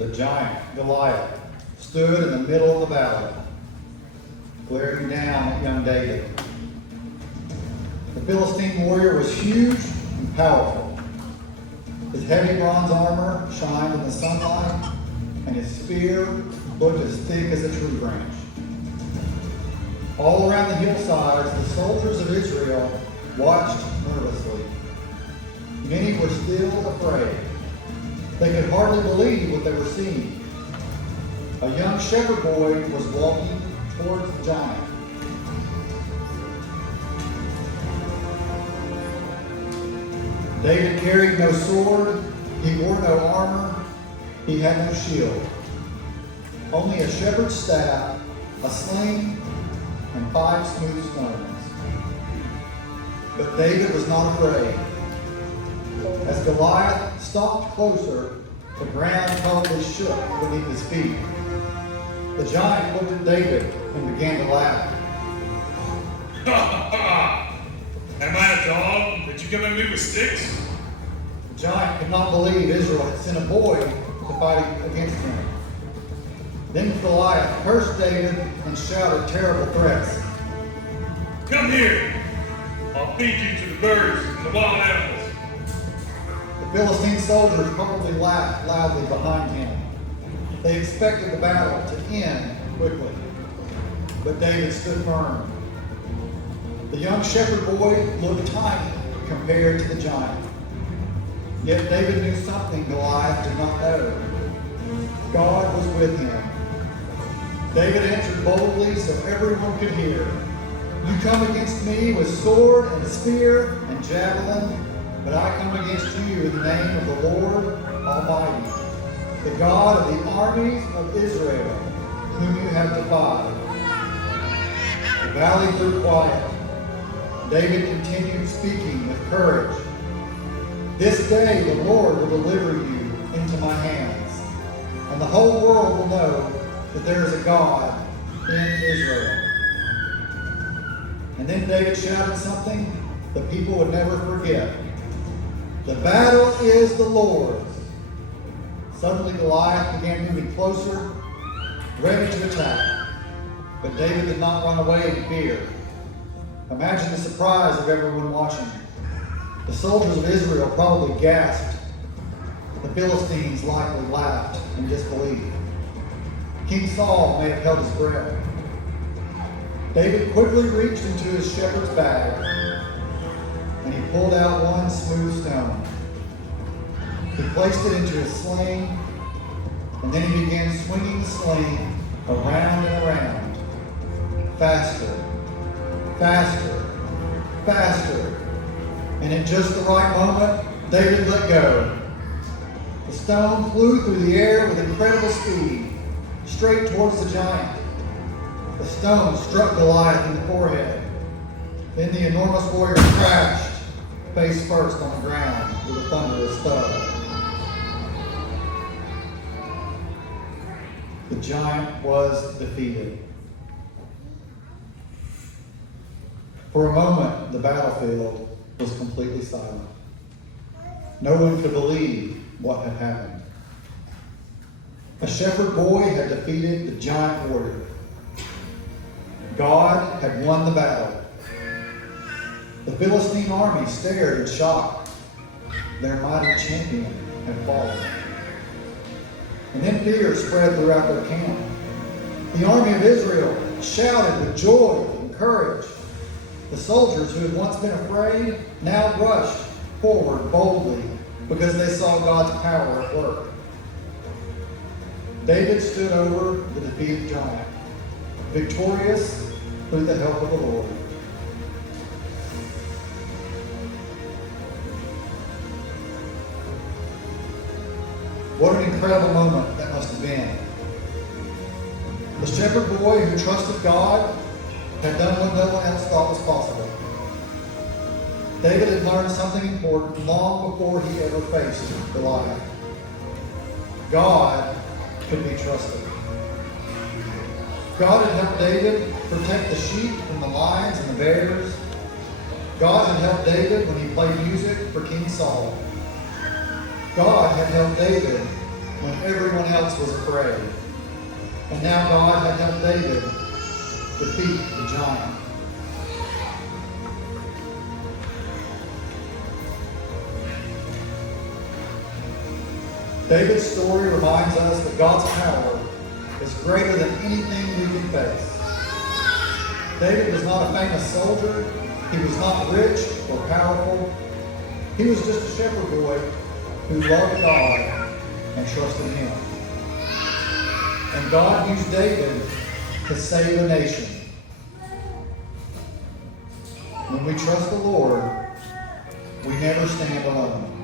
The giant, Goliath, stood in the middle of the valley, glaring down at young David. The Philistine warrior was huge and powerful. His heavy bronze armor shined in the sunlight, and his spear looked as thick as a tree branch. All around the hillsides, the soldiers of Israel watched nervously. Many were still afraid. They could hardly believe what they were seeing. A young shepherd boy was walking towards the giant. David carried no sword, he wore no armor, he had no shield. Only a shepherd's staff, a sling, and 5 smooth stones. But David was not afraid. As Goliath stalked closer, the ground probably shook beneath his feet. The giant looked at David and began to laugh. Am I a dog that you come at me with sticks? The giant could not believe Israel had sent a boy to fight against him. Then Goliath cursed David and shouted terrible threats. Come here. I'll feed you to the birds and the wild animals. The Philistine soldiers probably laughed loudly behind him. They expected the battle to end quickly. But David stood firm. The young shepherd boy looked tiny compared to the giant. Yet David knew something Goliath did not know. God was with him. David answered boldly so everyone could hear. You come against me with sword and spear and javelin, but I come against you in the name of the Lord Almighty, the God of the armies of Israel, whom you have defied. The valley grew quiet. David continued speaking with courage. This day the Lord will deliver you into my hands, and the whole world will know that there is a God in Israel. And then David shouted something the people would never forget. The battle is the Lord's. Suddenly Goliath began moving closer, ready to attack. But David did not run away in fear. Imagine the surprise of everyone watching. The soldiers of Israel probably gasped. The Philistines likely laughed in disbelief. King Saul may have held his breath. David quickly reached into his shepherd's bag, and he pulled out one smooth stone. He placed it into his sling, and then he began swinging the sling around and around. Faster, faster, faster. And at just the right moment, David let go. The stone flew through the air with incredible speed, straight towards the giant. The stone struck Goliath in the forehead. Then the enormous warrior crashed, face first on the ground with a thunderous thud. The giant was defeated. For a moment, the battlefield was completely silent. No one could believe what had happened. A shepherd boy had defeated the giant warrior. God had won the battle. The Philistine army stared in shock. Their mighty champion had fallen. And then fear spread throughout their camp. The army of Israel shouted with joy and courage. The soldiers who had once been afraid now rushed forward boldly because they saw God's power at work. David stood over the defeated giant, victorious through the help of the Lord. What an incredible moment that must have been. The shepherd boy who trusted God had done what no one else thought was possible. David had learned something important long before he ever faced Goliath. God could be trusted. God had helped David protect the sheep from the lions and the bears. God had helped David when he played music for King Saul. God had helped David when everyone else was afraid. And now God had helped David defeat the giant. David's story reminds us that God's power is greater than anything we can face. David was not a famous soldier. He was not rich or powerful. He was just a shepherd boy who loved God and trusted Him. And God used David to save a nation. When we trust the Lord, we never stand alone.